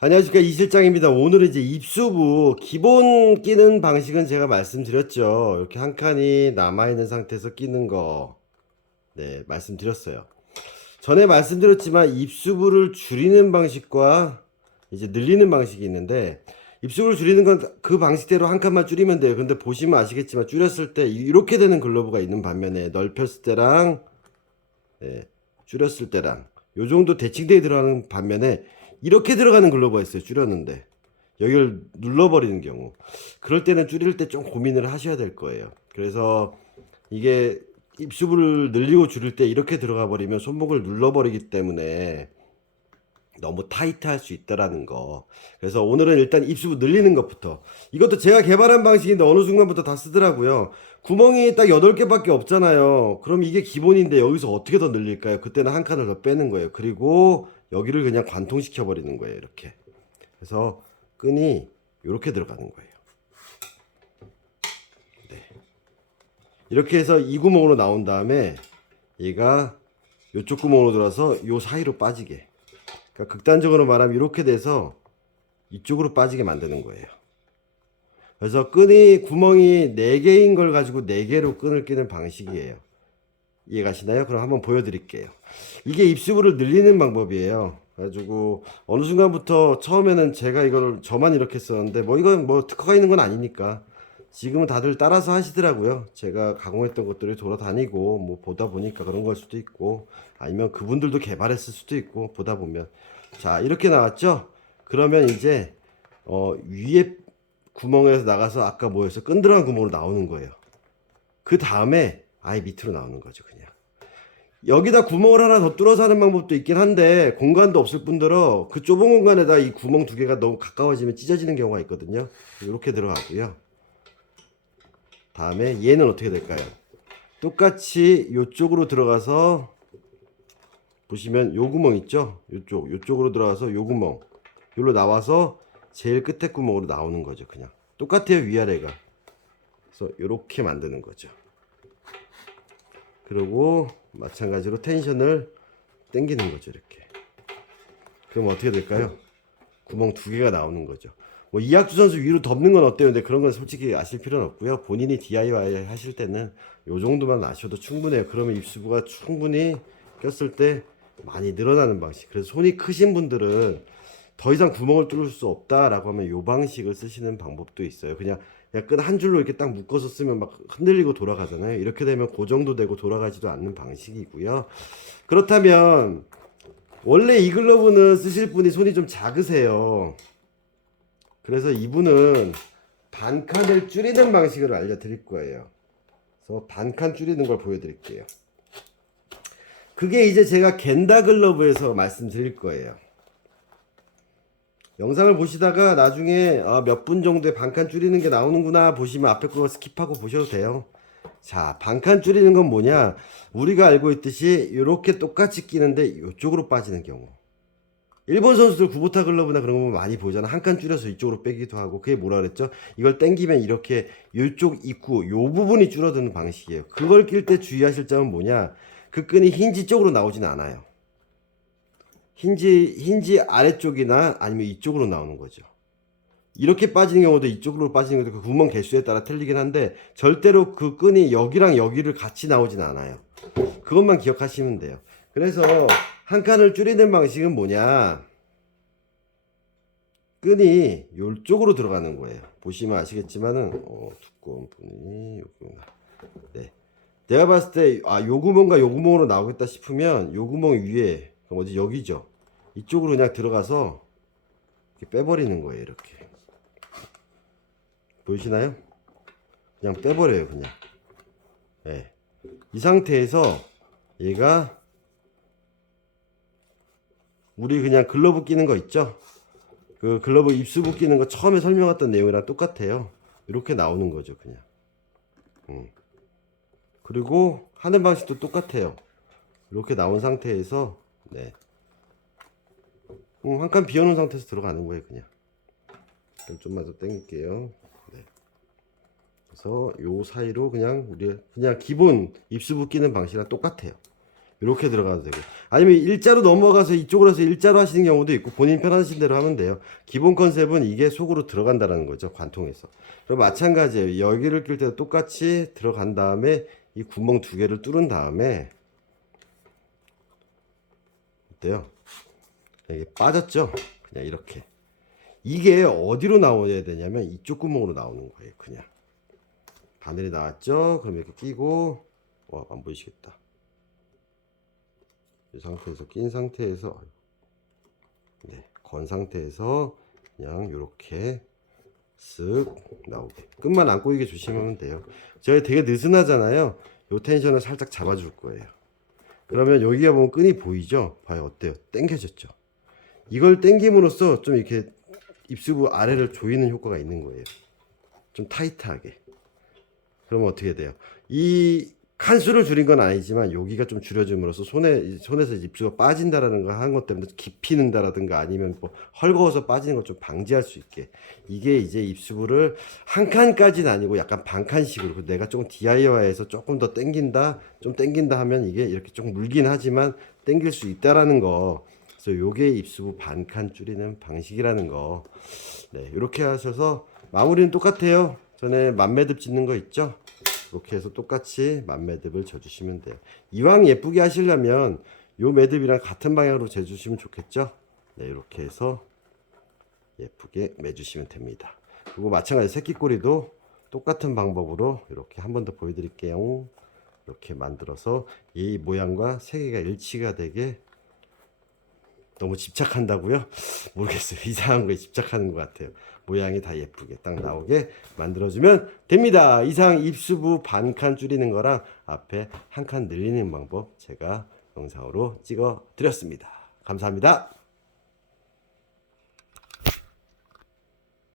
안녕하십니까, 이 실장입니다. 오늘은 이제 입수부 기본 끼는 방식은 제가 말씀드렸죠. 이렇게 한 칸이 남아있는 상태에서 끼는 거, 네, 말씀드렸어요. 전에 말씀드렸지만 입수부를 줄이는 방식과 이제 늘리는 방식이 있는데, 입수부를 줄이는 건 그 방식대로 한 칸만 줄이면 돼요. 근데 보시면 아시겠지만 줄였을 때 이렇게 되는 글러브가 있는 반면에 넓혔을 때랑, 네, 줄였을 때랑 요 정도 대칭되게 들어가는 반면에 이렇게 들어가는 글러브가 있어요. 줄였는데 여기를 눌러버리는 경우, 그럴 때는 줄일 때 좀 고민을 하셔야 될 거예요. 그래서 이게 입수부를 늘리고 줄일 때 이렇게 들어가 버리면 손목을 눌러버리기 때문에 너무 타이트할 수 있다라는 거. 그래서 오늘은 일단 입수부 늘리는 것부터. 이것도 제가 개발한 방식인데 어느 순간부터 다 쓰더라고요. 구멍이 딱 8개밖에 없잖아요. 그럼 이게 기본인데 여기서 어떻게 더 늘릴까요? 그때는 한 칸을 더 빼는 거예요. 그리고 여기를 그냥 관통시켜 버리는 거예요. 이렇게. 그래서 끈이 이렇게 들어가는 거예요. 이렇게 해서 이 구멍으로 나온 다음에 얘가 이쪽 구멍으로 들어서 요 사이로 빠지게. 그러니까 극단적으로 말하면 이렇게 돼서 이쪽으로 빠지게 만드는 거예요. 그래서 끈이 구멍이 4개인 걸 가지고 4개로 끈을 끼는 방식이에요. 이해가시나요? 그럼 한번 보여드릴게요. 이게 입수부를 늘리는 방법이에요. 그래가지고 어느 순간부터 처음에는 제가 이거를 저만 이렇게 썼는데 뭐 이건 뭐 특허가 있는 건 아니니까 지금은 다들 따라서 하시더라고요. 제가 가공했던 것들이 돌아다니고 뭐 보다 보니까 그런 걸 수도 있고 아니면 그분들도 개발했을 수도 있고 보다 보면. 자, 이렇게 나왔죠? 그러면 이제 위에 구멍에서 나가서 아까 뭐였어? 끈 들어간 구멍으로 나오는 거예요. 그 다음에 아예 밑으로 나오는 거죠, 그냥. 여기다 구멍을 하나 더 뚫어서 하는 방법도 있긴 한데 공간도 없을 뿐더러 그 좁은 공간에다 이 구멍 2개가 너무 가까워지면 찢어지는 경우가 있거든요. 이렇게 들어가고요. 다음에 얘는 어떻게 될까요? 똑같이 이쪽으로 들어가서 보시면 요 구멍 있죠? 요쪽으로 들어가서 요 구멍 여기로 나와서 제일 끝에 구멍으로 나오는 거죠. 그냥 똑같아요, 위아래가. 그래서 이렇게 만드는 거죠. 그리고 마찬가지로 텐션을 당기는 거죠. 이렇게. 그럼 어떻게 될까요? 구멍 2개가 나오는 거죠. 뭐 이학주 선수 위로 덮는 건 어때요? 근데 그런 건 솔직히 아실 필요는 없고요. 본인이 DIY 하실 때는 요 정도만 아셔도 충분해요. 그러면 입수부가 충분히 꼈을 때 많이 늘어나는 방식. 그래서 손이 크신 분들은 더 이상 구멍을 뚫을 수 없다라고 하면 요 방식을 쓰시는 방법도 있어요. 그냥 끈 한 줄로 이렇게 딱 묶어서 쓰면 막 흔들리고 돌아가잖아요. 이렇게 되면 고정도 되고 돌아가지도 않는 방식이고요. 그렇다면 원래 이 글러브는 쓰실 분이 손이 좀 작으세요. 그래서 이분은 반칸을 줄이는 방식을 알려드릴 거예요. 그래서 반칸 줄이는 걸 보여드릴게요. 그게 이제 제가 겐다 글러브에서 말씀드릴 거예요. 영상을 보시다가 나중에 몇 분 정도에 반칸 줄이는 게 나오는구나 보시면 앞에 거 스킵하고 보셔도 돼요. 자, 반칸 줄이는 건 뭐냐? 우리가 알고 있듯이 이렇게 똑같이 끼는데 이쪽으로 빠지는 경우. 일본 선수들 구보타 글러브나 그런 거 보면 많이 보잖아. 한 칸 줄여서 이쪽으로 빼기도 하고. 그게 뭐라 그랬죠? 이걸 당기면 이렇게 이쪽 입구 요 부분이 줄어드는 방식이에요. 그걸 낄 때 주의하실 점은 뭐냐? 그 끈이 힌지 쪽으로 나오진 않아요. 힌지 아래쪽이나 아니면 이쪽으로 나오는 거죠. 이렇게 빠지는 경우도 이쪽으로 빠지는 것도 그 구멍 개수에 따라 틀리긴 한데 절대로 그 끈이 여기랑 여기를 같이 나오진 않아요. 그것만 기억하시면 돼요. 그래서 한 칸을 줄이는 방식은 뭐냐? 끈이 이쪽으로 들어가는 거예요. 보시면 아시겠지만은 두꺼운 부분이 여기구나. 네. 내가 봤을 때 요 구멍과 요 구멍으로 나오겠다 싶으면 요 구멍 위에 그럼 어디 여기죠. 이쪽으로 그냥 들어가서 이렇게 빼버리는 거예요. 이렇게 보이시나요? 그냥 빼버려요. 그냥. 네. 이 상태에서 얘가 우리 그냥 글러브 끼는 거 있죠? 그 글러브 입수부 끼는 거 처음에 설명했던 내용이랑 똑같아요. 이렇게 나오는 거죠, 그냥. 그리고 하는 방식도 똑같아요. 이렇게 나온 상태에서 네. 한 칸 비워놓은 상태에서 들어가는 거예요, 그냥. 좀만 더 당길게요. 네. 그래서 요 사이로 그냥 우리 그냥 기본 입수부 끼는 방식이랑 똑같아요. 이렇게 들어가도 되고, 아니면 일자로 넘어가서 이쪽으로 해서 일자로 하시는 경우도 있고, 본인 편하신 대로 하면 돼요. 기본 컨셉은 이게 속으로 들어간다는 거죠, 관통에서. 그리고 마찬가지예요. 여기를 낄 때도 똑같이 들어간 다음에 이 구멍 두 개를 뚫은 다음에, 어때요? 이게 빠졌죠? 그냥 이렇게. 이게 어디로 나와야 되냐면 이쪽 구멍으로 나오는 거예요. 그냥 바늘이 나왔죠? 그럼 이렇게 끼고, 안 보이시겠다. 이 상태에서 낀 상태에서, 네, 건 상태에서 그냥 이렇게 쓱 나오게, 끝만 안 꼬이게 조심하면 돼요. 제가 되게 느슨하잖아요. 요 텐션을 살짝 잡아줄 거예요. 그러면 여기가 보면 끈이 보이죠? 봐요. 어때요? 당겨졌죠? 이걸 당김으로써 좀 이렇게 입수부 아래를 조이는 효과가 있는 거예요. 좀 타이트하게. 그러면 어떻게 돼요? 이 칸수를 줄인 건 아니지만 여기가 좀 줄여짐으로써 손에서 입수가 빠진다라는 거 한 것 때문에 깊이 는다라든가 아니면 뭐 헐거워서 빠지는 걸 좀 방지할 수 있게, 이게 이제 입수부를 한 칸까지는 아니고 약간 반 칸식으로, 내가 조금 DIY해서 조금 더 당긴다, 좀 당긴다 하면 이게 이렇게 조금 물긴 하지만 당길 수 있다라는 거. 그래서 요게 입수부 반 칸 줄이는 방식이라는 거. 네, 이렇게 하셔서 마무리는 똑같아요. 전에 만매듭 짓는 거 있죠? 이렇게 해서 똑같이 만매듭을 져주시면 돼요. 이왕 예쁘게 하시려면 요 매듭이랑 같은 방향으로 재주시면 좋겠죠? 네, 이렇게 해서 예쁘게 매주시면 됩니다. 그리고 마찬가지 새끼꼬리도 똑같은 방법으로 이렇게 한 번 더 보여드릴게요. 이렇게 만들어서 이 모양과 세 개가 일치가 되게, 너무 집착한다고요? 모르겠어요. 이상한 거에 집착하는 것 같아요. 모양이 다 예쁘게 딱 나오게 만들어주면 됩니다. 이상 입수부 반 칸 줄이는 거랑 앞에 한 칸 늘리는 방법 제가 영상으로 찍어 드렸습니다. 감사합니다.